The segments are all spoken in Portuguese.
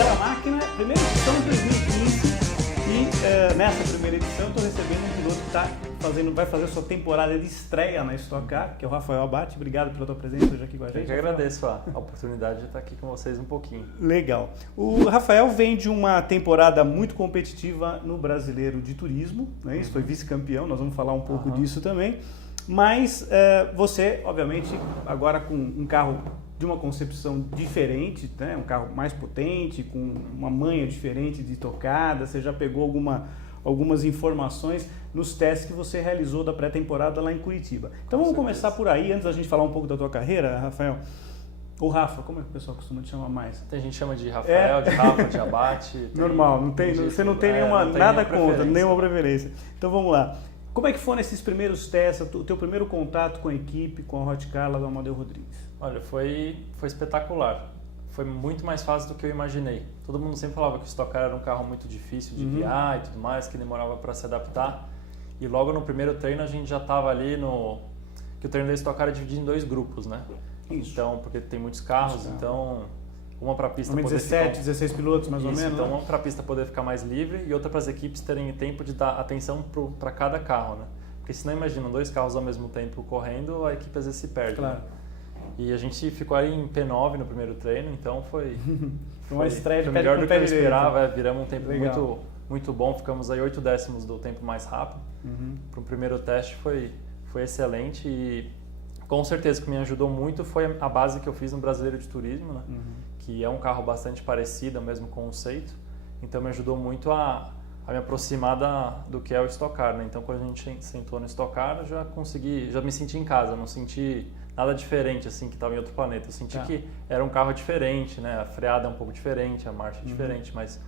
Bela Máquina, primeira edição de 2015 e nessa primeira edição eu estou recebendo um piloto que vai fazer a sua temporada de estreia na Stock Car, que é o Rafael Abate. Obrigado pela tua presença hoje aqui com a gente. Eu que agradeço a oportunidade de estar aqui com vocês um pouquinho. Legal. O Rafael vem de uma temporada muito competitiva no Brasileiro de Turismo, né? Isso, foi vice-campeão, nós vamos falar um pouco disso também. Mas você, obviamente, agora com um carro de uma concepção diferente, né? Um carro mais potente, com uma manha diferente de tocada, você já pegou algumas informações nos testes que você realizou da pré-temporada lá em Curitiba. Então vamos começar por aí, antes da gente falar um pouco da tua carreira, Rafael. Ou Rafa, como é que o pessoal costuma te chamar mais? Tem gente que chama de Rafael, de Rafa, de Abate. Normal, você não tem nada contra, nenhuma preferência. Então vamos lá. Como é que foram esses primeiros testes, o teu primeiro contato com a equipe, com a Hot Car lá do Amadeu Rodrigues? Olha, foi espetacular. Foi muito mais fácil do que eu imaginei. Todo mundo sempre falava que o Stock Car era um carro muito difícil de guiar e tudo mais, que demorava para se adaptar. E logo no primeiro treino a gente já estava ali que o treino da Stock Car é dividido em 2 grupos, né? Isso. Então, porque tem muitos carros, então uma para a pista poder 16 pilotos mais ou menos. Então, né? uma para a pista poder ficar mais livre e outra para as equipes terem tempo de dar atenção para cada carro, né? Porque senão imagina 2 carros ao mesmo tempo correndo, a equipe às vezes se perde. Claro. Né? E a gente ficou aí em P9 no primeiro treino, então foi uma estreia de melhor do que eu esperava. Viramos um tempo muito bom, ficamos aí 8 décimos do tempo mais rápido. Para o primeiro teste foi excelente e com certeza o que me ajudou muito foi a base que eu fiz no Brasileiro de Turismo, né? Que é um carro bastante parecido, é o mesmo conceito, então me ajudou muito a me aproximar do que é o Stock Car, né? Então quando a gente sentou no Stock Car, eu já me senti em casa, não senti nada diferente assim que estava em outro planeta. Eu senti que era um carro diferente, né? A freada é um pouco diferente, a marcha é diferente, mas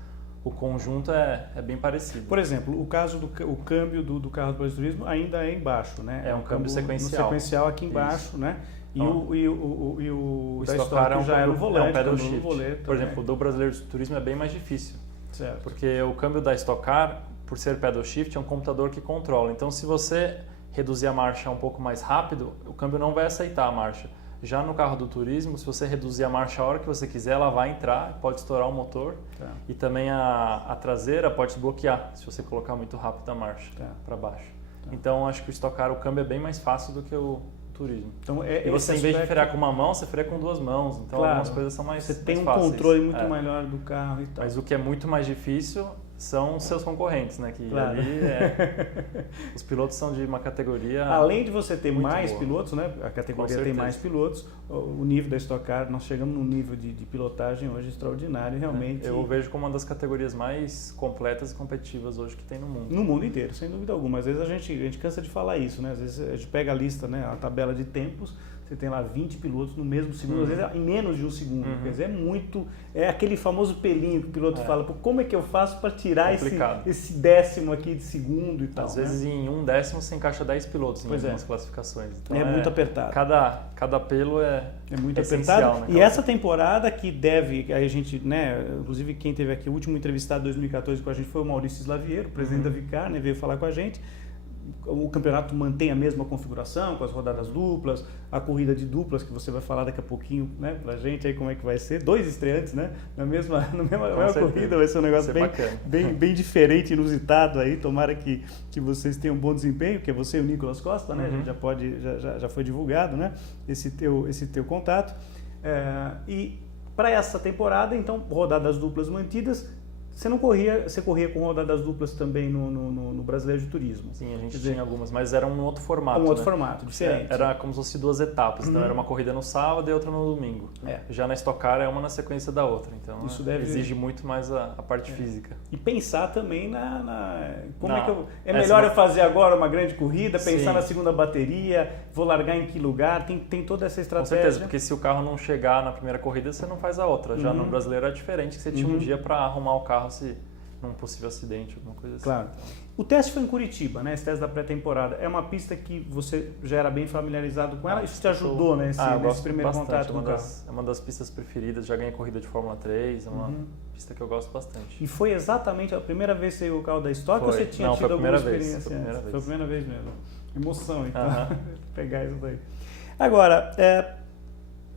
o conjunto é bem parecido. Por exemplo, o caso do câmbio do carro do Brasileiro de Turismo ainda é embaixo, né? É um câmbio sequencial. Sequencial aqui embaixo, né? Então, E o da Stock Car já era o volante, um pedal shift. Volante, por exemplo, o do Brasileiro de Turismo é bem mais difícil. Certo. Porque o câmbio da Stock Car, por ser pedal shift, é um computador que controla. Então, se você reduzir a marcha um pouco mais rápido, o câmbio não vai aceitar a marcha. Já no carro do turismo, se você reduzir a marcha a hora que você quiser, ela vai entrar, pode estourar o motor. E também a traseira pode bloquear, se você colocar muito rápido a marcha para baixo. Então, acho que o Stock Car, o câmbio é bem mais fácil do que o turismo. Então, e você, em vez de frear com uma mão, você freia com 2 mãos. Então, algumas coisas são mais fáceis. Você tem um controle muito melhor do carro e tal. Mas o que é muito mais difícil são seus concorrentes, né? Que ali os pilotos são de uma categoria. Além de você ter mais boa. Pilotos, né? A categoria tem mais pilotos. O nível da Stock Car, nós chegamos num nível de pilotagem hoje extraordinário, realmente. Eu vejo como uma das categorias mais completas e competitivas hoje que tem no mundo. No mundo inteiro, sem dúvida alguma. Às vezes a gente cansa de falar isso, né? Às vezes a gente pega a lista, né? A tabela de tempos. Você tem lá 20 pilotos no mesmo segundo, às vezes em menos de um segundo. Quer dizer, é aquele famoso pelinho que o piloto fala, pô, como é que eu faço para tirar esse décimo aqui de segundo e tal. Às vezes em 1 décimo você encaixa 10 pilotos em algumas classificações. Então muito apertado. Cada pelo é muito essencial, apertado. E essa temporada que deve, a gente, né, inclusive quem teve aqui, o último entrevistado de 2014 com a gente foi o Maurício Slaviero, presidente da Vicar, né, veio falar com a gente. O campeonato mantém a mesma configuração, com as rodadas duplas, a corrida de duplas, que você vai falar daqui a pouquinho, né, pra gente aí como é que vai ser. 2 estreantes, né, na mesma corrida, vai ser um negócio bem diferente, inusitado aí. Tomara que vocês tenham um bom desempenho, que é você e o Nicolas Costa, né, a gente já foi divulgado, né, esse teu contato. E para essa temporada, então, rodadas duplas mantidas. Você corria com rodadas duplas também no Brasileiro de Turismo? Sim, a gente tinha algumas, mas era um outro formato. Formato, diferente. Era como se fosse 2 etapas, então era uma corrida no sábado e outra no domingo. Já na Stock Car é uma na sequência da outra, então isso exige muito mais a parte física. E pensar também é melhor eu fazer agora uma grande corrida, pensar na segunda bateria, vou largar em que lugar, tem toda essa estratégia. Com certeza, porque se o carro não chegar na primeira corrida, você não faz a outra. Já no Brasileiro é diferente, que você tinha um dia para arrumar o carro se num possível acidente, alguma coisa assim. Claro. O teste foi em Curitiba, né? Esse teste da pré-temporada. É uma pista que você já era bem familiarizado com ela? Isso te ajudou, né? Nesse primeiro contato com o carro? É uma das pistas preferidas. Já ganhei corrida de Fórmula 3, é uma pista que eu gosto bastante. E foi exatamente a primeira vez que você saiu o carro da Stock ou você tinha tido alguma experiência? Foi a primeira vez mesmo. Emoção, então. Pegar isso daí. Agora,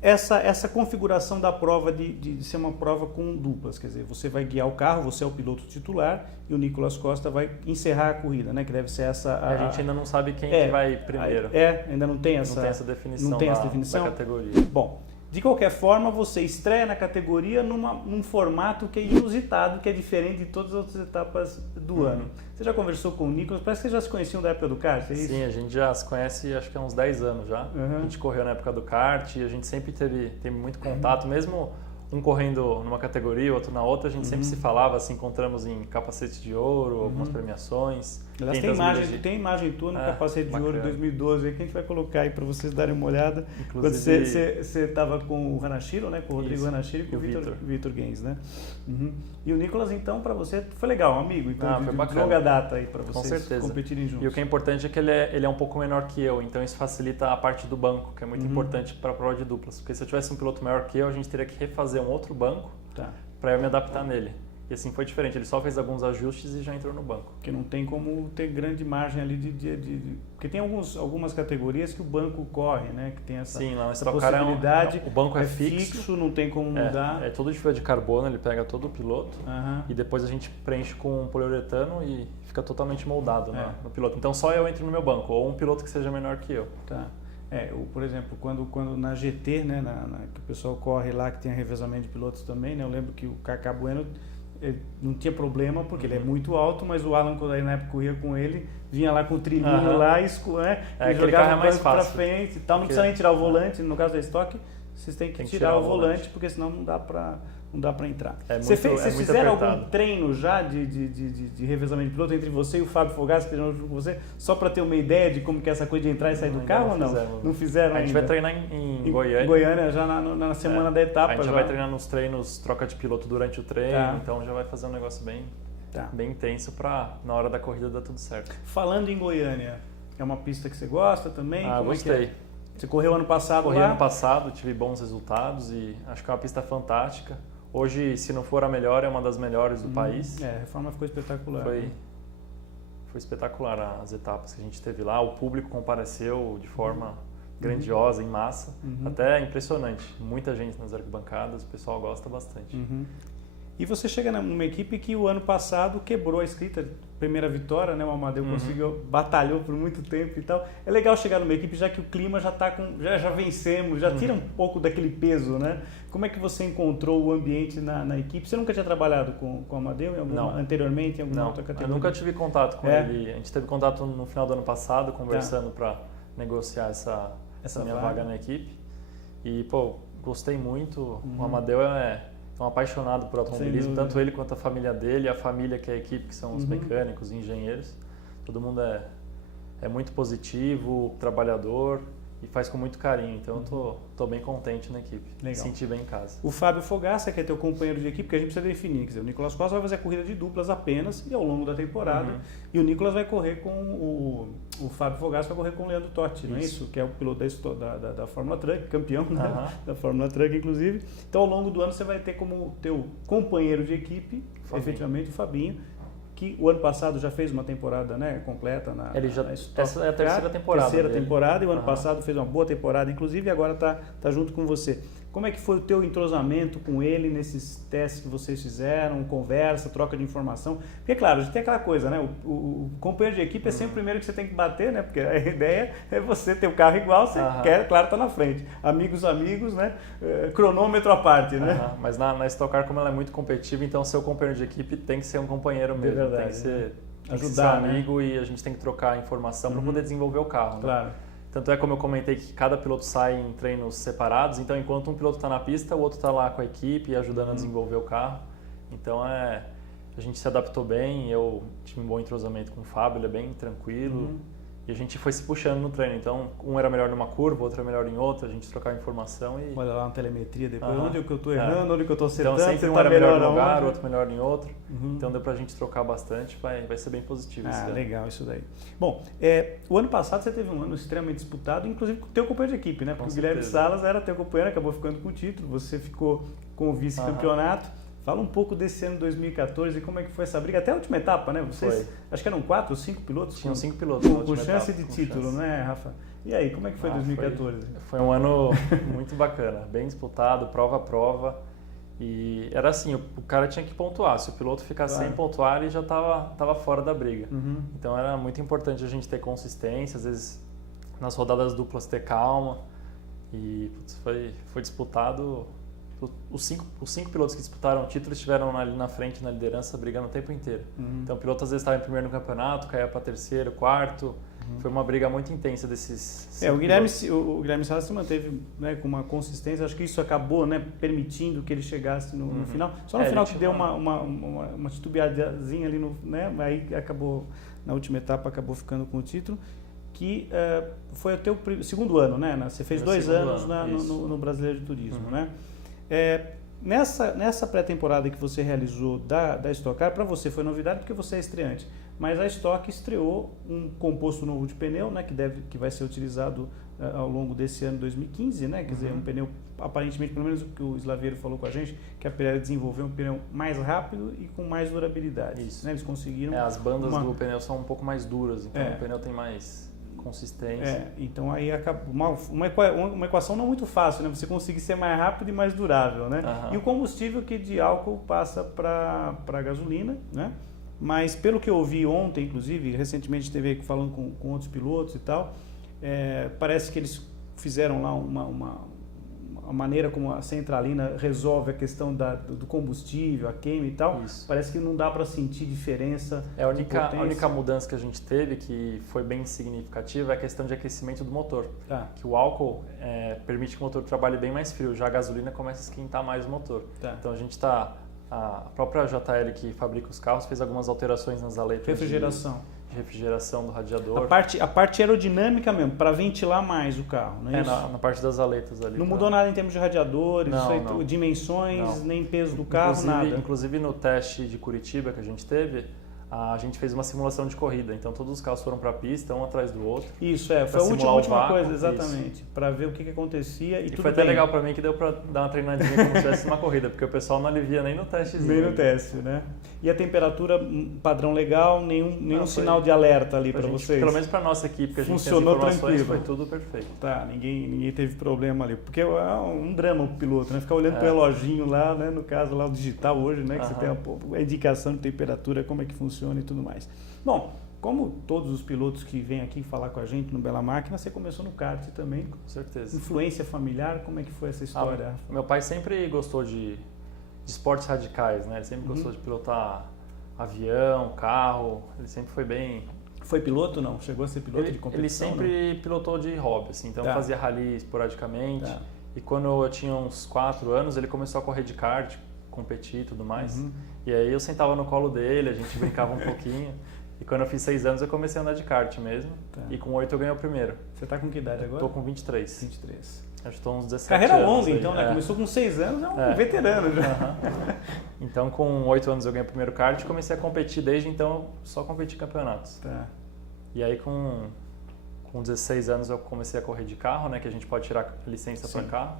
essa configuração da prova de ser uma prova com duplas, quer dizer, você vai guiar o carro, você é o piloto titular e o Nicolas Costa vai encerrar a corrida, né? Que deve ser essa... A gente ainda não sabe quem que vai primeiro. Ainda não tem essa... Não tem essa definição, não tem essa definição da categoria. Bom, de qualquer forma, você estreia na categoria num formato que é inusitado, que é diferente de todas as outras etapas do ano. Você já conversou com o Nicolas? Parece que vocês já se conheciam da época do kart, é isso? Sim, a gente já se conhece acho que há uns 10 anos já. A gente correu na época do kart e a gente sempre teve muito contato, mesmo um correndo numa categoria, outro na outra, a gente sempre se falava, se encontramos em capacete de ouro, algumas premiações. Aliás, tem imagem tua no capacete de ouro 2012 aí que a gente vai colocar aí para vocês darem uma olhada. Inclusive, quando você estava com o Hanashiro, né? Com o Rodrigo Hanashiro e com o Vitor Gens, né? E o Nicolas, então, para você foi legal, um amigo, então, de longa data aí para vocês competirem juntos. E o que é importante é que ele é um pouco menor que eu, então isso facilita a parte do banco, que é muito importante para a prova de duplas. Porque se eu tivesse um piloto maior que eu, a gente teria que refazer um outro banco para eu me adaptar nele. E assim foi diferente, ele só fez alguns ajustes e já entrou no banco. Porque não tem como ter grande margem ali porque tem algumas categorias que o banco corre, né? Que tem essa, sim, lá essa possibilidade. O banco é fixo, não tem como mudar. É todo de fibra de carbono, ele pega todo o piloto e depois a gente preenche com poliuretano e fica totalmente moldado no piloto. Então só eu entro no meu banco, ou um piloto que seja menor que eu. Tá. Por exemplo, quando na GT, né, que o pessoal corre lá, que tem revezamento de pilotos também, né? Eu lembro que o Kaká Bueno não tinha problema, porque ele é muito alto, mas o Alan, quando aí na época corria com ele, vinha lá com o trilhinho lá e jogava o banco para frente e tal. Não precisa nem tirar o volante, no caso da Stock, vocês têm que tirar o volante, porque senão não dá para entrar. Vocês fizeram algum treino já de revezamento de piloto entre você e o Fábio Fogassi, que estejam junto com você, só para ter uma ideia de como que é essa coisa de entrar e sair do carro ou não? Não fizeram ainda? A gente vai treinar em Goiânia. Em Goiânia, já na semana da etapa. A gente já vai treinar nos treinos, troca de piloto durante o treino, então já vai fazer um negócio bem intenso para na hora da corrida dar tudo certo. Falando em Goiânia, é uma pista que você gosta também? Gostei. Você correu ano passado Corri ano passado, tive bons resultados e acho que é uma pista fantástica. Hoje, se não for a melhor, é uma das melhores do país. A reforma ficou espetacular. Foi espetacular as etapas que a gente teve lá. O público compareceu de forma grandiosa, em massa. Até impressionante. Muita gente nas arquibancadas, o pessoal gosta bastante. E você chega numa equipe que o ano passado quebrou a escrita, primeira vitória, né? O Amadeu batalhou por muito tempo e tal. É legal chegar numa equipe já que o clima já está já vencemos, já tira um pouco daquele peso, né? Como é que você encontrou o ambiente na equipe? Você nunca tinha trabalhado com o Amadeu anteriormente em alguma outra categoria? Eu nunca tive contato com ele. A gente teve contato no final do ano passado, conversando para negociar essa minha vaga na equipe. E, gostei muito. O Amadeu é um apaixonado por automobilismo, tanto ele quanto a família dele, a família que é a equipe, que são os mecânicos, engenheiros. Todo mundo é muito positivo, trabalhador e faz com muito carinho. Então eu tô bem contente na equipe, me senti bem em casa. O Fábio Fogassi, que é teu companheiro de equipe, que a gente precisa definir. Quer dizer, o Nicolas Costa vai fazer a corrida de duplas apenas e ao longo da temporada. E o Nicolas vai correr com o Fábio Fogassi vai correr com o Leandro Totti, não é isso? Que é o piloto da Fórmula Truck, campeão da Fórmula Truck, inclusive. Então, ao longo do ano, você vai ter como teu companheiro de equipe, efetivamente, o Fabinho, que o ano passado já fez uma temporada, né, completa na essa é a terceira temporada. Temporada, e o ano passado fez uma boa temporada, inclusive, e agora tá junto com você. Como é que foi o teu entrosamento com ele nesses testes que vocês fizeram, conversa, troca de informação? Porque, claro, a gente tem aquela coisa, né? O companheiro de equipe é sempre o primeiro que você tem que bater, né? Porque a ideia é você ter o carro igual, você quer, claro, tá na frente. Amigos, né? Cronômetro à parte, né? Mas na Stock Car, como ela é muito competitiva, então seu companheiro de equipe tem que ser um companheiro mesmo. Verdade, tem que ser, ajudar, seu amigo, e a gente tem que trocar informação para poder desenvolver o carro. Claro. Né? Tanto é como eu comentei que cada piloto sai em treinos separados, então enquanto um piloto está na pista, o outro está lá com a equipe ajudando a desenvolver o carro. Então a gente se adaptou bem, eu tive um bom entrosamento com o Fábio, ele é bem tranquilo. E a gente foi se puxando no treino, então um era melhor numa curva, outro era melhor em outra, a gente trocava informação e... Olha lá uma telemetria depois, onde é que eu estou errando, onde é que eu estou acertando, então sempre um era melhor num lugar, outro melhor em outro, então deu pra gente trocar bastante, vai ser bem positivo isso. Legal isso daí. Bom, o ano passado você teve um ano extremamente disputado, inclusive com o teu companheiro de equipe, né? Porque o Guilherme Salas era teu companheiro, acabou ficando com o título, você ficou com o vice-campeonato. Fala um pouco desse ano 2014 e como é que foi essa briga, até a última etapa, né? Vocês, acho que eram 4 ou 5 pilotos? Tinham 5 pilotos com chance de título, né, Rafa? E aí, como é que foi 2014? Foi um ano muito bacana, bem disputado, prova a prova. E era assim, o cara tinha que pontuar. Se o piloto ficasse sem pontuar, ele já estava fora da briga. Então era muito importante a gente ter consistência, às vezes nas rodadas duplas ter calma. E putz, foi disputado. Os cinco pilotos que disputaram o título estiveram ali na frente, na liderança, brigando o tempo inteiro. Então o piloto às vezes estava em primeiro no campeonato, caía para terceiro, quarto. Foi uma briga muito intensa desses o Guilherme Sala se manteve, né, com uma consistência. Acho que isso acabou, né, permitindo que ele chegasse no final. Só no final que deu uma titubeadazinha ali, né, aí acabou, na última etapa, acabou ficando com o título. Que foi o teu segundo ano, né? Você fez 2 anos no Brasileiro de Turismo, né? Nessa pré-temporada que você realizou da Stock Car, para você foi novidade porque você é estreante, mas a Stock estreou um composto novo de pneu, né, que vai ser utilizado ao longo desse ano 2015, né? Quer dizer, um pneu, aparentemente, pelo menos o que o Slaviero falou com a gente, que a Pirelli desenvolveu um pneu mais rápido e com mais durabilidade. Isso. Né? Eles conseguiram... as bandas do pneu são um pouco mais duras, então o pneu tem mais consistência. Então aí acabou uma equação não muito fácil, né? Você conseguir ser mais rápido e mais durável, né? E o combustível que de álcool passa para gasolina, né? Mas pelo que eu ouvi ontem, inclusive, recentemente esteve falando com outros pilotos e tal, parece que eles fizeram lá a maneira como a centralina resolve a questão do combustível, a queima e tal. Isso. Parece que não dá para sentir diferença. A única mudança que a gente teve, que foi bem significativa, é a questão de aquecimento do motor. Que o álcool permite que o motor trabalhe bem mais frio, já a gasolina começa a esquentar mais o motor. Então a gente a própria JL que fabrica os carros fez algumas alterações nas aletas de refrigeração do radiador. A parte aerodinâmica mesmo, para ventilar mais o carro, não é isso? Na parte das aletas ali. Não mudou nada em termos de radiadores, dimensões, nem peso do carro, nada? Inclusive no teste de Curitiba que a gente teve, a gente fez uma simulação de corrida, então todos os carros foram para a pista, um atrás do outro. Isso, foi a última coisa, exatamente, para ver o que acontecia e tudo foi até legal para mim que deu para dar uma treinadinha como se tivesse uma corrida, porque o pessoal não alivia nem no testezinho. Nem no teste, né? E a temperatura, padrão legal, nenhum sinal de alerta ali para vocês? Pelo menos para nossa equipe, que a gente funcionou tem as informações, tranquilo. foi tudo perfeito. Ninguém teve problema ali, porque é um drama o piloto, né? Ficar olhando pro reloginho lá, né? No caso lá o digital hoje, né? Que você tem a indicação de temperatura, como é que funciona e tudo mais. Bom, como todos os pilotos que vêm aqui falar com a gente no Bela Máquina, você começou no kart também. Com certeza. Influência familiar, como é que foi essa história? Meu pai sempre gostou de esportes radicais, né? Ele sempre gostou de pilotar avião, carro, ele sempre foi bem... Foi piloto não? Chegou a ser piloto de competição? Ele sempre pilotou de hobby, assim, então fazia rally esporadicamente. E quando eu tinha uns 4 anos, ele começou a correr de kart, competir e tudo mais. E aí eu sentava no colo dele, a gente brincava um pouquinho. E quando eu fiz 6 anos, eu comecei a andar de kart mesmo. E com 8 eu ganhei o primeiro. Você tá com que idade agora? Tô com 23. 23. Acho que estou uns 17 Carreira anos. Carreira longa, então, né? Começou com 6 anos, é um veterano já. Então, com 8 anos eu ganhei o primeiro kart e comecei a competir. Desde então, só competi em campeonatos. E aí, com 16 anos, eu comecei a correr de carro, né? Que a gente pode tirar licença para carro.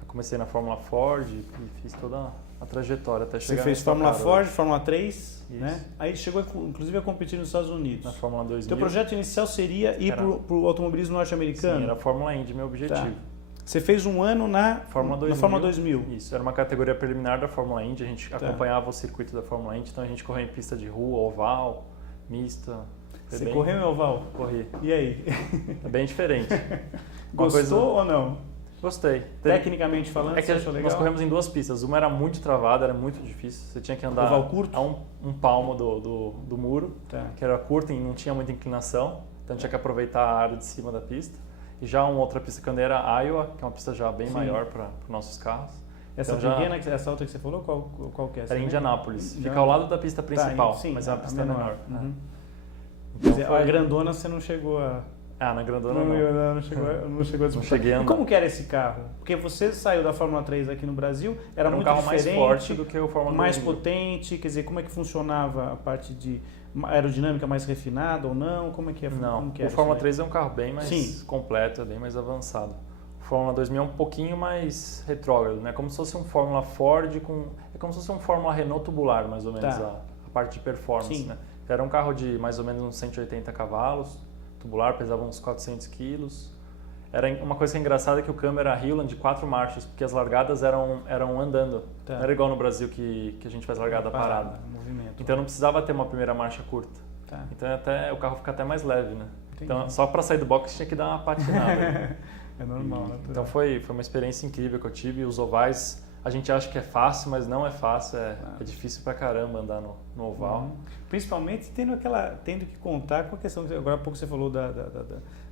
Eu comecei na Fórmula Ford e fiz toda a trajetória até chegar. Você fez Fórmula Ford, Fórmula 3, né? Aí chegou, inclusive, a competir nos Estados Unidos. Na Fórmula 2000. Teu projeto inicial seria ir para o automobilismo norte-americano? Sim, era a Fórmula Indy, meu objetivo. Você fez um ano na Fórmula 2000. Isso, era uma categoria preliminar da Fórmula Indy, a gente acompanhava o circuito da Fórmula Indy, então a gente correu em pista de rua, oval, mista. Você correu em oval? Corri. E aí? É bem diferente. Gostou ou não? Gostei. Tecnicamente falando, você achou legal? Nós corremos em 2 pistas, uma era muito travada, era muito difícil, você tinha que andar oval curto? A um palmo do muro, que era curto e não tinha muita inclinação, então tinha que aproveitar a área de cima da pista. E já uma outra pista que era Iowa, que é uma pista já bem maior para os nossos carros. Essa então pequena, essa outra que você falou, qual que é? Era em Indianápolis. Fica ao lado da pista principal, mas é uma pista menor. Então, a grandona você não chegou a... na grandona não chegou a disputar. Não cheguei a andar. E como que era esse carro? Porque você saiu da Fórmula 3 aqui no Brasil, era muito carro diferente, mais forte do que o Fórmula 2000. Mais potente, quer dizer, como é que funcionava a parte de aerodinâmica mais refinada ou não? Como é que é? Não, o Fórmula 3 é um carro bem mais completo, é bem mais avançado. O Fórmula 2000 é um pouquinho mais retrógrado, né? Como se fosse um Fórmula Ford é como se fosse um Fórmula Renault tubular, mais ou menos, a parte de performance, né? Era um carro de mais ou menos uns 180 cavalos, tubular, pesava uns 400 quilos. Era uma coisa que é engraçada que o câmbio era Hewland de 4 marchas, porque as largadas eram andando. Tá. Não era igual no Brasil que a gente faz largada parada. Movimento. Então não precisava ter uma primeira marcha curta. Tá. Então o carro fica até mais leve, né? Entendi. Então só para sair do box tinha que dar uma patinada. É normal, né? Então foi uma experiência incrível que eu tive. Os ovais, a gente acha que é fácil, mas não é fácil. É difícil pra caramba andar no oval. Principalmente tendo que contar com a questão, agora há pouco você falou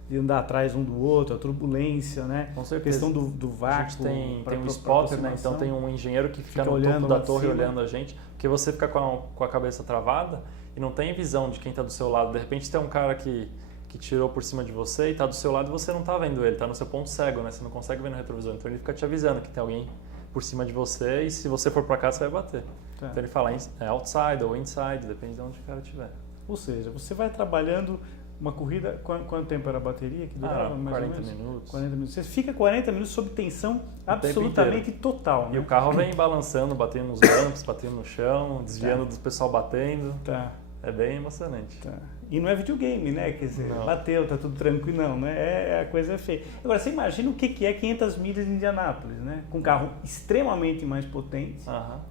de andar atrás um do outro, a turbulência, né? Com certeza. A questão do vácuo. A gente tem um spotter, né? Então tem um engenheiro que fica no topo da torre olhando a gente, porque você fica com a cabeça travada e não tem visão de quem está do seu lado. De repente tem um cara que tirou por cima de você e está do seu lado e você não está vendo ele, está no seu ponto cego, né? Você não consegue ver no retrovisor. Então ele fica te avisando que tem alguém por cima de você e se você for para cá você vai bater. Tá. Então ele fala outside ou inside, depende de onde o cara estiver. Ou seja, você vai trabalhando uma corrida, quanto tempo era a bateria que durava? 40 minutos. 40 minutos. Você fica 40 minutos sob tensão absolutamente total. Né? E o carro vem balançando, batendo nos bancos, batendo no chão, desviando do pessoal batendo. Tá. É bem emocionante. Tá. E não é videogame, né? Quer dizer, bateu, tá tudo tranquilo, não, né? A coisa é feia. Agora, você imagina o que é 500 milhas de Indianápolis, né? Com um carro extremamente mais potente,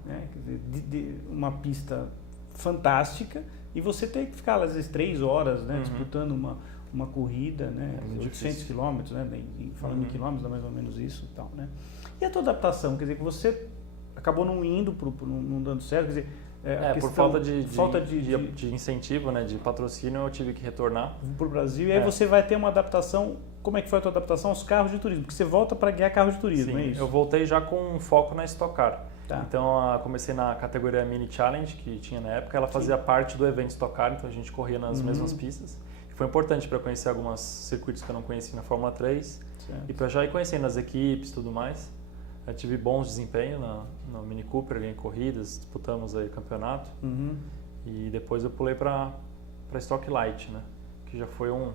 né? Quer dizer, uma pista fantástica e você tem que ficar, às vezes, 3 horas, né? Disputando uma corrida, né? 800 quilômetros, né? Falando em quilômetros, dá mais ou menos isso e tal, né? E a tua adaptação? Quer dizer, que você acabou não indo, não dando certo, quer dizer... por falta de incentivo, né, de patrocínio, eu tive que retornar para o Brasil. E aí você vai ter uma adaptação. Como é que foi a tua adaptação aos carros de turismo? Porque você volta para guiar carros de turismo, Sim, é isso? Eu voltei já com um foco na Stock Car. Tá. Então, comecei na categoria Mini Challenge, que tinha na época. Ela fazia parte do evento Stock Car, então a gente corria nas mesmas pistas. E foi importante para conhecer alguns circuitos que eu não conhecia na Fórmula 3. Certo. E para já ir conhecendo as equipes e tudo mais. Eu tive bons desempenhos no Mini Cooper, ganhei corridas, disputamos aí campeonato. E depois eu pulei para Stock Light, né? Que já foi um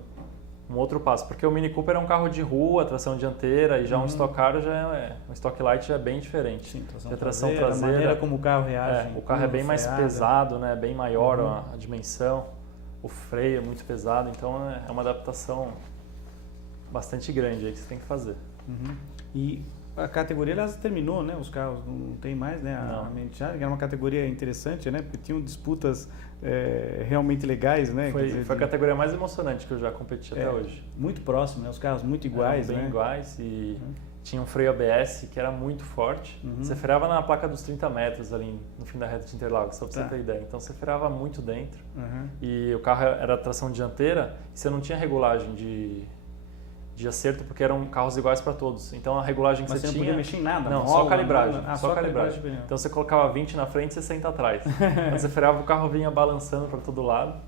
outro passo. Porque o Mini Cooper é um carro de rua, tração dianteira, e já um Stock Car um Stock Light já é bem diferente. Sim, tração traseira, a maneira como o carro reage. O carro é bem mais pesado, né? Bem maior a dimensão. O freio é muito pesado, então é uma adaptação bastante grande aí que você tem que fazer. E a categoria, aliás, terminou, né? Os carros não tem mais, né? A Mini Challenge era uma categoria interessante, né? Porque tinham disputas realmente legais, né? Foi a categoria mais emocionante que eu já competi até hoje. Muito próximo, né? Os carros muito iguais, bem iguais e tinha um freio ABS que era muito forte. Você freava na placa dos 30 metros ali no fim da reta de Interlagos, só pra você ter ideia. Então você freava muito dentro e o carro era tração dianteira e você não tinha regulagem de acerto, porque eram carros iguais para todos. Então a regulagem que você tinha... não podia mexer em nada? Não, só a calibragem. Só a calibragem. Então você colocava 20 na frente e 60 atrás. Quando você freava, o carro vinha balançando para todo lado.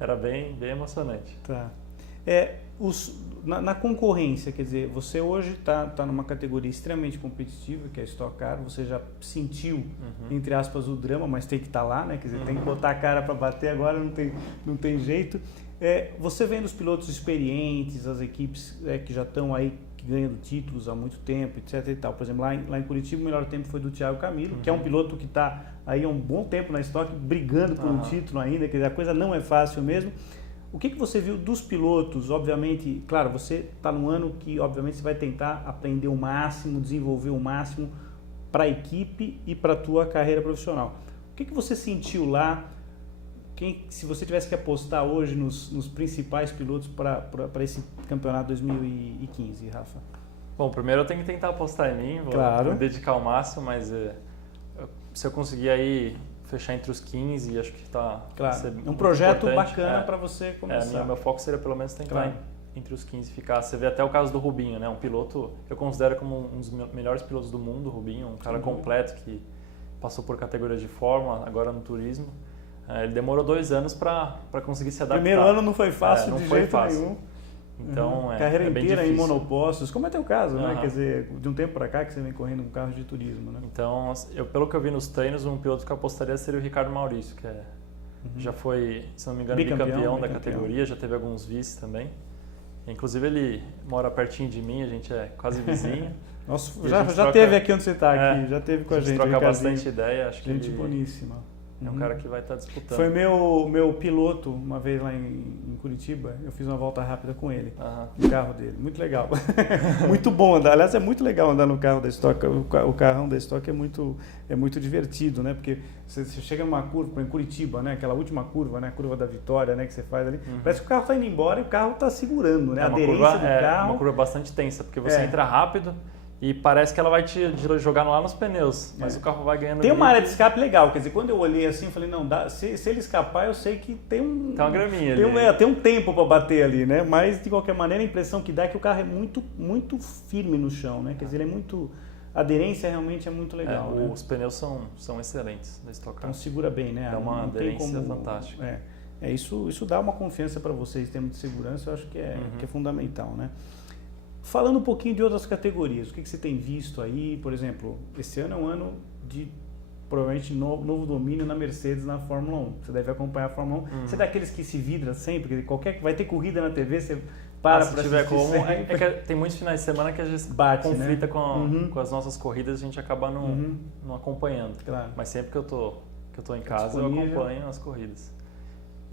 Era bem emocionante. Na concorrência, quer dizer, você hoje está numa categoria extremamente competitiva, que é a Stock Car, você já sentiu, entre aspas, o drama, mas tem que estar lá, né? Quer dizer, tem que botar a cara para bater agora, não tem jeito. Você vendo os pilotos experientes, as equipes que já estão aí ganhando títulos há muito tempo, etc e tal. Por exemplo, lá em Curitiba o melhor tempo foi do Thiago Camilo, que é um piloto que está aí há um bom tempo na Stock, brigando por um título ainda, quer dizer, a coisa não é fácil mesmo. O que você viu dos pilotos? Obviamente, claro, você está num ano que obviamente você vai tentar aprender o máximo, desenvolver o máximo para a equipe e para a tua carreira profissional. O que você sentiu lá? Se você tivesse que apostar hoje nos principais pilotos para esse campeonato 2015, Rafa? Bom, primeiro eu tenho que tentar apostar em mim, vou me dedicar ao máximo, mas se eu conseguir aí fechar entre os 15, acho que está... Claro, é um projeto bacana para você começar. Meu foco seria pelo menos tentar entre os 15 ficar. Você vê até o caso do Rubinho, né? Um piloto, eu considero como um dos melhores pilotos do mundo, o Rubinho, um cara completo que passou por categorias de Fórmula, agora no turismo. Ele demorou 2 anos para conseguir se adaptar. Primeiro ano não foi fácil de jeito nenhum. Então, carreira bem inteira difícil. Em monopostos, como é teu caso, né? Quer dizer, de um tempo para cá que você vem correndo com carros de turismo, né? Então, pelo que eu vi nos treinos, um piloto que eu apostaria seria o Ricardo Maurício, que já foi, se não me engano, bicampeão da categoria, já teve alguns vices também. Inclusive ele mora pertinho de mim, a gente é quase vizinho. Nossa, já teve aqui onde você está aqui, já teve com a gente. Troca bastante ideia, acho que gente boníssima. É um cara que vai estar disputando. Foi meu piloto uma vez lá em Curitiba. Eu fiz uma volta rápida com ele, no carro dele. Muito legal. Muito bom andar. Aliás, é muito legal andar no carro da Stock. O carrão da Stock é muito divertido, né? Porque você chega numa curva, em Curitiba, né? Aquela última curva, né? A curva da Vitória, né? Que você faz ali. Parece que o carro está indo embora e o carro está segurando, né? A aderência do carro. É uma curva bastante tensa, porque você entra rápido. E parece que ela vai te jogar lá nos pneus, mas o carro vai ganhando. Tem uma área de escape legal, quer dizer, quando eu olhei assim, eu falei, não, se ele escapar, eu sei que tem uma graminha ali. Tem um tempo para bater ali, né? Mas, de qualquer maneira, a impressão que dá é que o carro é muito, muito firme no chão, né? Quer dizer, ele é muito... A aderência realmente é muito legal, né? Os pneus são excelentes da Stock Car. Então segura bem, né? Dá uma aderência fantástica. Isso dá uma confiança para vocês em termos de segurança, eu acho que é fundamental, né? Falando um pouquinho de outras categorias, o que você tem visto aí? Por exemplo, esse ano é um ano de provavelmente novo domínio na Mercedes na Fórmula 1. Você deve acompanhar a Fórmula 1. Você é daqueles que se vidra sempre? Vai ter corrida na TV, você para se tiver como. Tem muitos finais de semana que a gente conflita, né? com as nossas corridas, a gente acaba não acompanhando. Claro. Mas sempre que eu tô em casa, eu acompanho as corridas.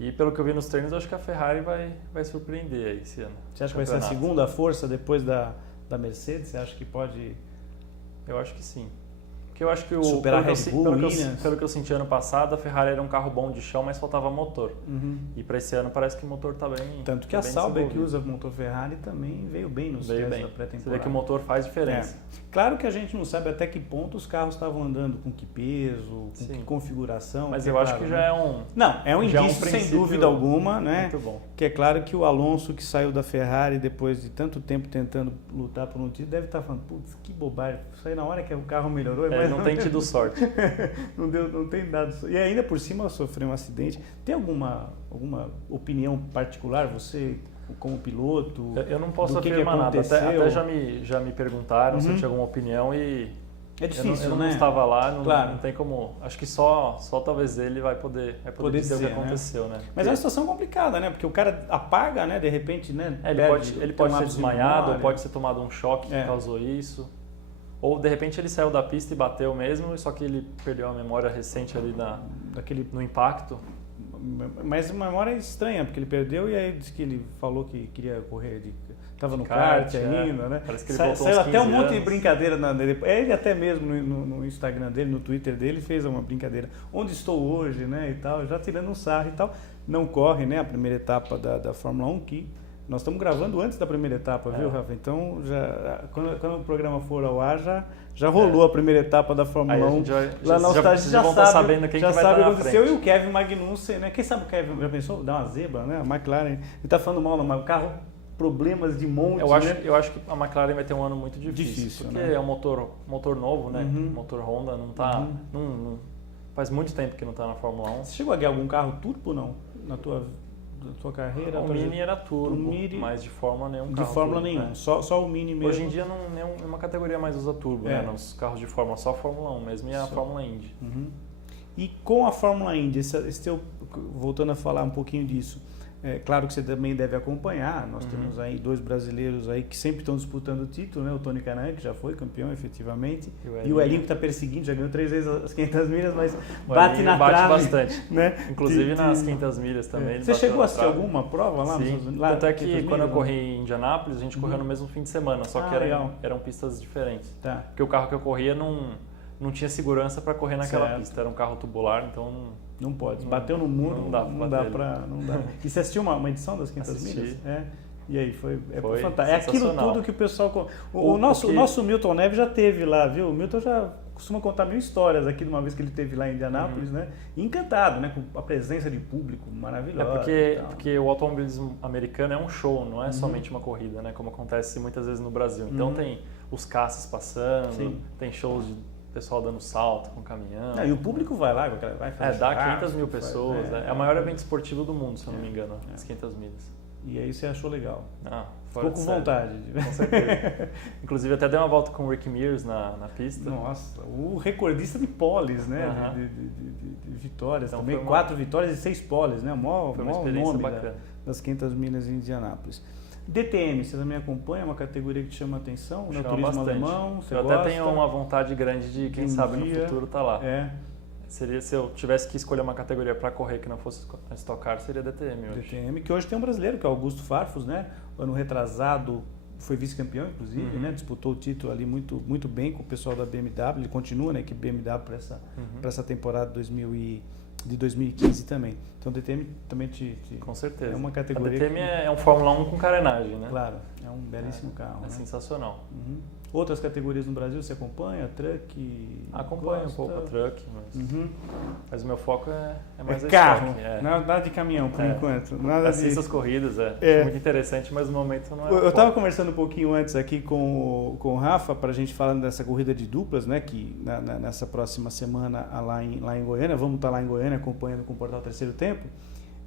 E pelo que eu vi nos treinos, eu acho que a Ferrari vai surpreender aí esse ano. Você acha que vai ser a segunda força depois da Mercedes? Você acha que pode... Eu acho que sim. Porque eu acho que superar a Red Bull, pelo que eu senti ano passado, a Ferrari era um carro bom de chão, mas faltava motor. E para esse ano parece que o motor está bem. Tanto que a Sauber, que usa motor Ferrari, também veio bem nos testes da pré-temporada. Você vê que o motor faz diferença. Claro que a gente não sabe até que ponto os carros estavam andando, com que peso, com que configuração. Mas eu acho que já é um... Não, é um indício, sem dúvida alguma, né? Muito bom. Que é claro que o Alonso, que saiu da Ferrari depois de tanto tempo tentando lutar por um título, deve estar falando, putz, que bobagem, isso aí na hora que o carro melhorou... Mas não tem tido sorte. não tem dado sorte. E ainda por cima sofreu um acidente. Tem alguma opinião particular, você... como piloto? Eu não posso afirmar nada. Até já me perguntaram se eu tinha alguma opinião e é difícil, eu não estava lá, não tem como. Acho que só talvez ele vai poder dizer o que aconteceu, né? Mas é uma situação complicada, né? Porque o cara apaga, né? De repente, né? Ele pode ser desmaiado, ou pode ter tomado um choque que causou isso. Ou de repente ele saiu da pista e bateu mesmo, só que ele perdeu a memória recente ali no impacto. Mas uma memória estranha, porque ele perdeu e aí disse que ele falou que queria correr estava no kart ainda, né? Parece que ele voltou saiu até um anos. monte de brincadeira ele até mesmo no Instagram dele, no Twitter dele, fez uma brincadeira. Onde estou hoje, né? E tal, já tirando um sarro e tal. Não corre, né? A primeira etapa da Fórmula 1, que nós estamos gravando antes da primeira etapa, viu, Rafa? Então, quando o programa for ao ar, já rolou a primeira etapa da Fórmula 1. Lá na Austrália já sabendo quem já vai sabe o que estar aconteceu. E o Kevin Magnussen, né? Quem sabe o Kevin já pensou? Dá uma zebra, né? A McLaren. Ele está falando mal, mas o carro, problemas de monte. Eu acho que a McLaren vai ter um ano muito difícil porque né? é um motor novo, né? Motor Honda, não tá. Não, faz muito tempo que não está na Fórmula 1. Você chegou a ganhar algum carro turbo, não? Na tua carreira? O Mini era turbo, mas de Fórmula nenhum carro. De Fórmula turbo, nenhum, né? só o Mini mesmo. Hoje em dia nenhuma categoria mais usa turbo, né? Nos carros de Fórmula, só a Fórmula 1 mesmo e a Fórmula Indy. E com a Fórmula Indy, voltando a falar um pouquinho disso, é claro que você também deve acompanhar, nós temos aí 2 brasileiros aí que sempre estão disputando o título, né? O Tony Kanaan, que já foi campeão efetivamente, e o Elinho que está perseguindo, já ganhou 3 vezes as 500 milhas, mas bate bastante, né? Inclusive nas 500 milhas também. Você chegou a assistir alguma prova lá? Sim, tanto é que quando eu corri em Indianápolis, a gente correu no mesmo fim de semana, só que eram pistas diferentes. Tá. Porque o carro que eu corria não tinha segurança para correr naquela pista, era um carro tubular, então não pode. Bateu no muro, não dá. E você assistiu uma edição das 500 milhas? E aí, foi fantástico. É aquilo tudo que o pessoal... O nosso Milton Neves já teve lá, viu? O Milton já costuma contar 1000 histórias aqui de uma vez que ele teve lá em Indianápolis, né? E encantado, né? Com a presença de público maravilhosa. Porque o automobilismo americano é um show, não é somente uma corrida, né? Como acontece muitas vezes no Brasil. Então tem os caças passando, tem shows de pessoal dando salto com caminhão. E o público vai lá, vai fazer dá 500 mil pessoas. É o maior evento esportivo do mundo, se eu não me engano, as 500 milhas. E aí você achou legal? Ficou com vontade. Com certeza. Inclusive até dei uma volta com o Rick Mears na pista. Nossa, o recordista de poles, né? De vitórias então também. 4 vitórias e 6 poles, né? O maior nome das 500 milhas em Indianápolis. DTM, você também acompanha? É uma categoria que te chama a atenção? Chama turismo bastante. alemão, você Eu gosta? até tenho uma vontade grande de, quem sabe, no futuro tá lá. se eu tivesse que escolher uma categoria para correr que não fosse a Stock Car, seria DTM hoje. DTM, que hoje tem um brasileiro, que é o Augusto Farfus, né? Ano retrasado foi vice-campeão, inclusive, né? Disputou o título ali muito, muito bem com o pessoal da BMW. Ele continua na equipe BMW para essa temporada de 2015 também. Então o DTM também com certeza. É uma categoria. A DTM é um Fórmula 1 com carenagem, né? Claro, é um belíssimo carro. É, né? Sensacional. Outras categorias no Brasil você acompanha? Truck? Acompanho um pouco a Truck, mas o meu foco é mais carro. Stock. Nada de caminhão, por enquanto. Nada Assisto as corridas, Acho muito interessante, mas no momento não é. Eu estava conversando um pouquinho antes aqui com o Rafa, para a gente falando dessa corrida de duplas, né? Que nessa próxima semana lá em Goiânia, vamos estar lá em Goiânia acompanhando com o Portal Terceiro Tempo.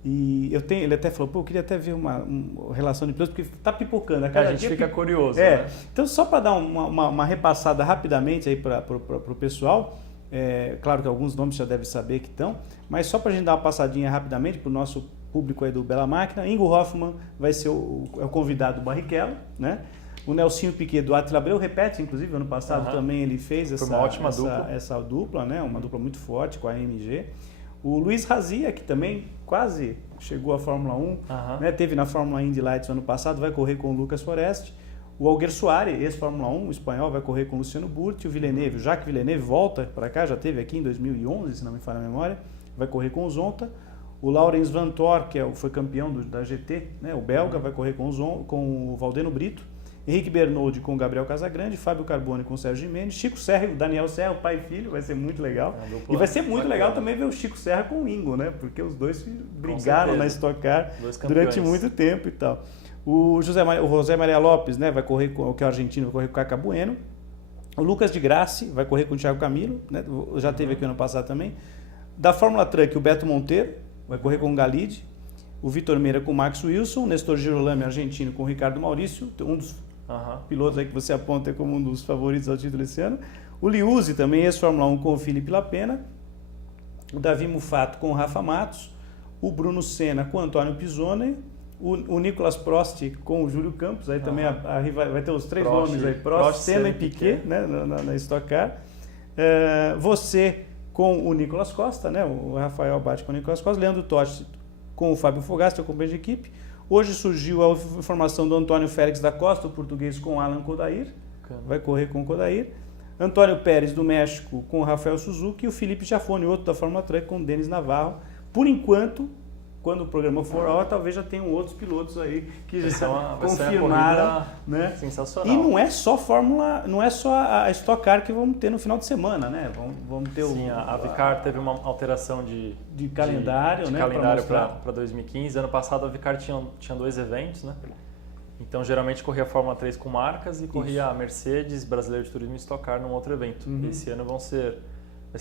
E ele até falou, eu queria até ver uma relação de pilotos, porque está pipocando. A gente fica curioso, né? Então, só para dar uma repassada rapidamente aí para o pessoal, claro que alguns nomes já devem saber que estão, mas só para a gente dar uma passadinha rapidamente para o nosso público aí do Bela Máquina, Ingo Hoffmann vai ser o convidado do Barrichello, né? O Nelsinho Piquet do Attila Abreu repete, inclusive, ano passado também ele fez essa dupla, né? Uma dupla muito forte com a AMG. O Luiz Razia, que também quase chegou à Fórmula 1, né? Teve na Fórmula Indy Lights ano passado, vai correr com o Lucas Forest. O Alguer Soares, ex-Fórmula 1, o espanhol, vai correr com o Luciano Burti. O Villeneuve, o Jacques Villeneuve volta para cá, já teve aqui em 2011, se não me falha a memória, vai correr com o Zonta. O Laurens Vanthoor, que foi campeão da GT, né? O belga, vai correr com o Valdeno Brito. Henrique Bernoldi com o Gabriel Casagrande, Fábio Carbone com o Sérgio Gimenez, Chico Serra e o Daniel Serra, o pai e filho, vai ser muito legal. E vai ser muito legal também ver o Chico Serra com o Ingo, né? Porque os dois brigaram na Stock Car durante muito tempo e tal. O José Maria Lopes, né, vai correr que é o argentino, vai correr com o Caca Bueno. O Lucas de Grassi vai correr com o Thiago Camilo, né? Já teve aqui ano passado também. Da Fórmula Truck, o Beto Monteiro vai correr com o Galide. O Vitor Meira com o Max Wilson, o Nestor Girolami, argentino, com o Ricardo Maurício, um dos pilotos aí que você aponta como um dos favoritos ao título esse ano. O Liuzzi também, ex-Fórmula 1 com o Felipe Lapena. O Davi Mufato com o Rafa Matos. O Bruno Senna com o Antônio Pisoni. O Nicolas Prost com o Júlio Campos. Aí também vai ter os três nomes aí: Prost, Senna e Piquet, né, na Stock Car. Você com o Nicolas Costa, né, o Rafael Abate com o Nicolas Costa. Leandro Totti com o Fábio Fogassi, teu companheiro de equipe. Hoje surgiu a informação do Antônio Félix da Costa, o português, com o Alan Kodair. Vai correr com o Kodair. Antônio Pérez, do México, com o Rafael Suzuki. E o Felipe Jafone, outro da Fórmula Truck, com o Denis Navarro. Por enquanto, quando o programa for ao ar, talvez já tenham outros pilotos aí que já confirmaram, né? Sensacional. E não é só a Stock Car que vamos ter no final de semana, né? Vamos ter a Vicar teve uma alteração de calendário, né? Calendário para 2015. Ano passado a Vicar tinha 2 eventos, né? Então geralmente corria a Fórmula 3 com marcas e corria a Mercedes, Brasileiro de Turismo e Stock Car num outro evento. Esse ano vai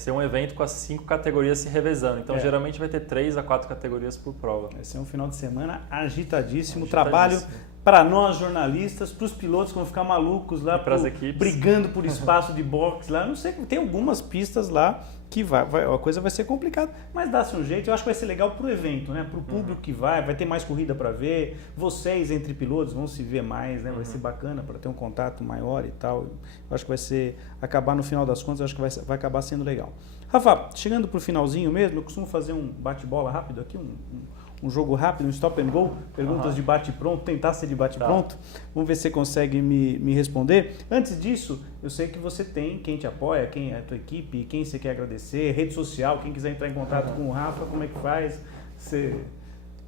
ser um evento com as 5 categorias se revezando. Então, geralmente vai ter 3 a 4 categorias por prova. Vai ser um final de semana agitadíssimo. Trabalho para nós jornalistas, para os pilotos que vão ficar malucos lá, para as equipes, brigando por espaço de box lá. Não sei, tem algumas pistas lá que a coisa vai ser complicada, mas dá-se um jeito. Eu acho que vai ser legal para o evento, né? Para o público que vai ter mais corrida para ver. Vocês, entre pilotos, vão se ver mais, né? Vai ser bacana para ter um contato maior e tal. Eu acho que vai ser, acabar no final das contas, eu acho que vai acabar sendo legal. Rafa, chegando para o finalzinho mesmo, eu costumo fazer um bate-bola rápido aqui, um jogo rápido, um stop and go, perguntas de bate-pronto, tentar ser de bate-pronto. Vamos ver se você consegue me responder. Antes disso, eu sei que você tem quem te apoia, quem é a tua equipe, quem você quer agradecer, rede social, quem quiser entrar em contato com o Rafa, como é que faz?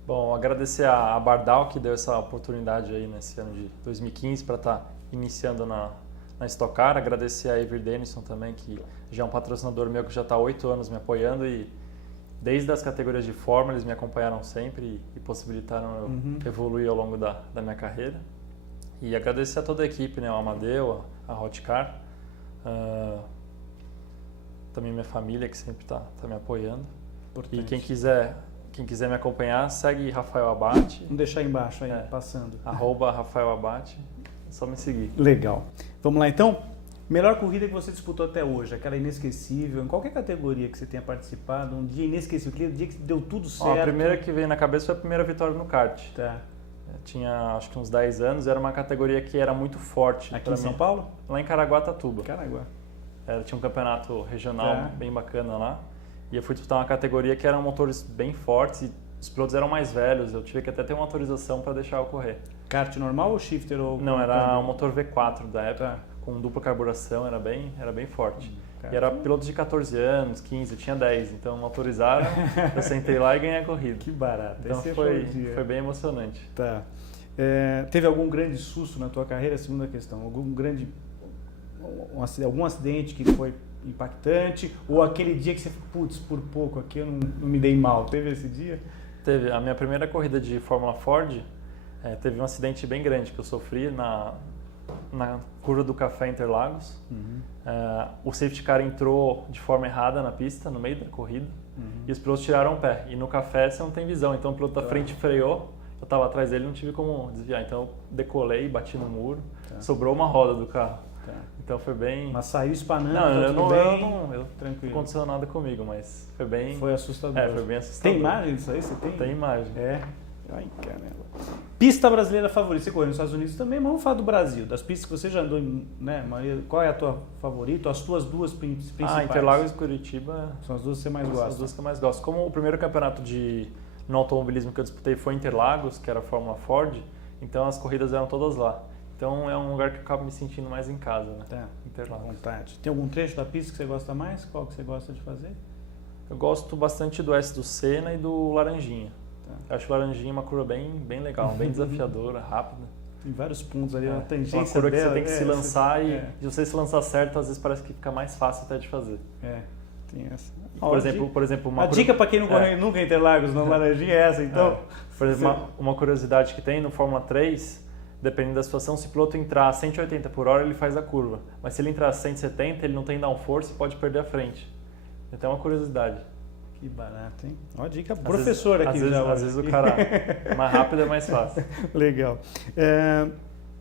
Bom, agradecer a Bardal que deu essa oportunidade aí nesse ano de 2015 para estar iniciando na Stock Car. Agradecer a Ever Denison também, que já é um patrocinador meu que já está há 8 anos me apoiando e desde as categorias de Fórmula eles me acompanharam sempre e possibilitaram eu evoluir ao longo da minha carreira. E agradecer a toda a equipe, né? O Amadeu, a Hotcar, também minha família que sempre está me apoiando. Importante. E quem quiser me acompanhar, segue Rafael Abate. Vamos deixar aí embaixo, aí, passando. @Rafael Abate, é só me seguir. Legal. Vamos lá então? Melhor corrida que você disputou até hoje, aquela inesquecível, em qualquer categoria que você tenha participado, um dia inesquecível, aquele dia que deu tudo certo. A primeira que veio na cabeça foi a primeira vitória no kart. Tá. Eu tinha acho que uns 10 anos, era uma categoria que era muito forte. Aqui em São Paulo? Lá em Caraguatatuba. Caraguá. Tinha um campeonato regional bem bacana lá. E eu fui disputar uma categoria que eram motores bem fortes e os pilotos eram mais velhos, eu tive que até ter uma autorização para deixar eu correr. Kart normal ou shifter? Não, era um motor V4 da época, com dupla carburação, era bem forte. E era pilotos de 14 anos, 15, eu tinha 10, então me autorizaram, eu sentei lá e ganhei a corrida. Que barato. Então foi bem emocionante. Tá. Teve algum grande susto na tua carreira? Segunda questão. Algum acidente que foi impactante? Ou aquele dia que você falou, putz, por pouco aqui eu não me dei mal? Teve esse dia? Teve. A minha primeira corrida de Fórmula Ford, teve um acidente bem grande que eu sofri na curva do Café Interlagos. O safety car entrou de forma errada na pista, no meio da corrida, e os pilotos tiraram o pé. E no café você não tem visão, então o piloto da frente freou, eu estava atrás dele, não tive como desviar. Então eu decolei, bati no muro, sobrou uma roda do carro. Então foi bem... Mas saiu espanando, não tranquilo. Não aconteceu nada comigo, mas foi bem... Foi assustador. Foi bem assustador. Tem imagem disso aí? Você tem? Tem imagem. Ai, caramba. Pista brasileira favorita? Você correu nos Estados Unidos também, mas vamos falar do Brasil. Das pistas que você já andou, né? Qual é a tua favorita? As tuas duas principais? Interlagos e Curitiba... São as duas que você mais gosta? São as duas que eu mais gosto. Como o primeiro campeonato no automobilismo que eu disputei foi Interlagos, que era a Fórmula Ford, então as corridas eram todas lá. Então é um lugar que eu acabo me sentindo mais em casa, né? Tá, Interlagos. à vontade. Tem algum trecho da pista que você gosta mais? Qual que você gosta de fazer? Eu gosto bastante do S do Senna e do Laranjinha. Eu acho o Laranjinha uma curva bem legal, bem desafiadora, rápida. Tem vários pontos ali, uma tangência uma curva dela, que você tem que se lançar e se você se lançar certo, às vezes parece que fica mais fácil até de fazer. Tem essa. Por exemplo, a dica para quem não correu nunca em Interlagos no Laranjinha é essa, então. Por exemplo, uma curiosidade que tem no Fórmula 3, dependendo da situação, se o piloto entrar a 180 por hora, ele faz a curva. Mas se ele entrar a 170, ele não tem downforce e pode perder a frente. Então é uma curiosidade. Que barato, hein? Ó, dica professora aqui já. Às vezes o cara mais rápido é mais fácil. Legal.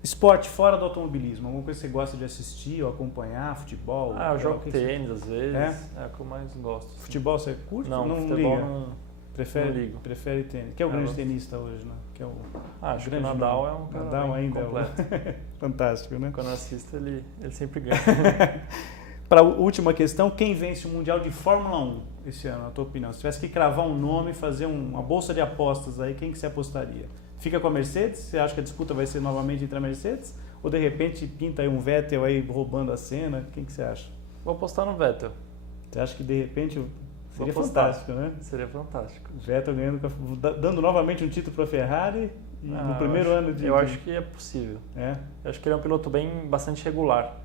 Esporte fora do automobilismo, alguma coisa que você gosta de assistir ou acompanhar? Futebol? Eu jogo tênis às vezes, é o que eu mais gosto. Assim. Futebol você curte? Não, futebol liga? não ligo. Prefere tênis. Quem é o grande tenista hoje, né? Que é acho que o Nadal é um cara Nadal ainda completo. Fantástico, né? Quando eu assisto, ele sempre ganha. Para a última questão, quem vence o Mundial de Fórmula 1 esse ano, na tua opinião? Se tivesse que cravar um nome e fazer uma bolsa de apostas aí, quem que você apostaria? Fica com a Mercedes? Você acha que a disputa vai ser novamente entre a Mercedes? Ou de repente pinta aí um Vettel aí roubando a cena? Quem que você acha? Vou apostar no Vettel. Você acha que de repente seria fantástico, né? Seria fantástico. Vettel ganhando, dando novamente um título para a Ferrari no primeiro ano de... Eu acho que é possível. Eu acho que ele é um piloto bastante regular.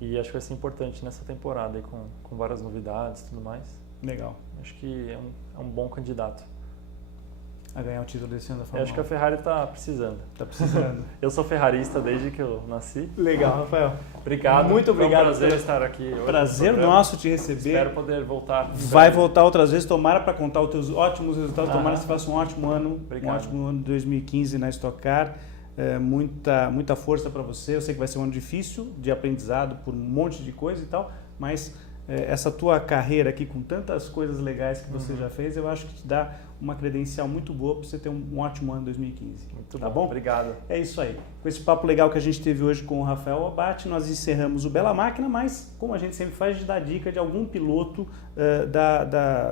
E acho que vai ser importante nessa temporada aí, com várias novidades e tudo mais. Legal. Acho que é um bom candidato a ganhar o título desse ano da Fórmula 1. Eu acho que a Ferrari está precisando. Está precisando. Eu sou ferrarista desde que eu nasci. Legal, Rafael. Obrigado. Muito obrigado. É um prazer estar aqui hoje. Prazer nosso te receber. Espero poder voltar. Vai voltar outras vezes. Tomara para contar os teus ótimos resultados. Tomara que você faça um ótimo ano. Obrigado. Um ótimo ano de 2015 na Stock Car. Muita força para você. Eu sei que vai ser um ano difícil de aprendizado por um monte de coisa e tal, mas essa tua carreira aqui com tantas coisas legais que você já fez, eu acho que te dá uma credencial muito boa para você ter um ótimo ano 2015. Muito bom? Obrigado. É isso aí. Com esse papo legal que a gente teve hoje com o Rafael Abate, nós encerramos o Bela Máquina, mas como a gente sempre faz, de dar dica de algum piloto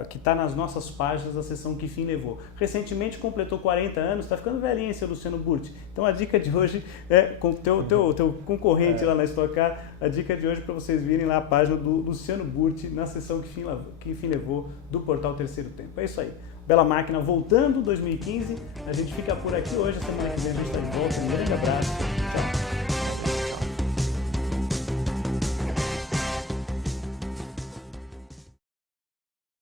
que está nas nossas páginas da seção Que Fim Levou. Recentemente completou 40 anos, está ficando velhinho esse Luciano Burti. Então a dica de hoje é com o teu concorrente lá na Stock Car, a dica de hoje para vocês virem lá a página do Luciano Burti na seção Que Fim Levou do portal Terceiro Tempo. É isso aí. Bela Máquina voltando 2015. A gente fica por aqui hoje. A semana que vem a gente está de volta. Um grande abraço. Tchau.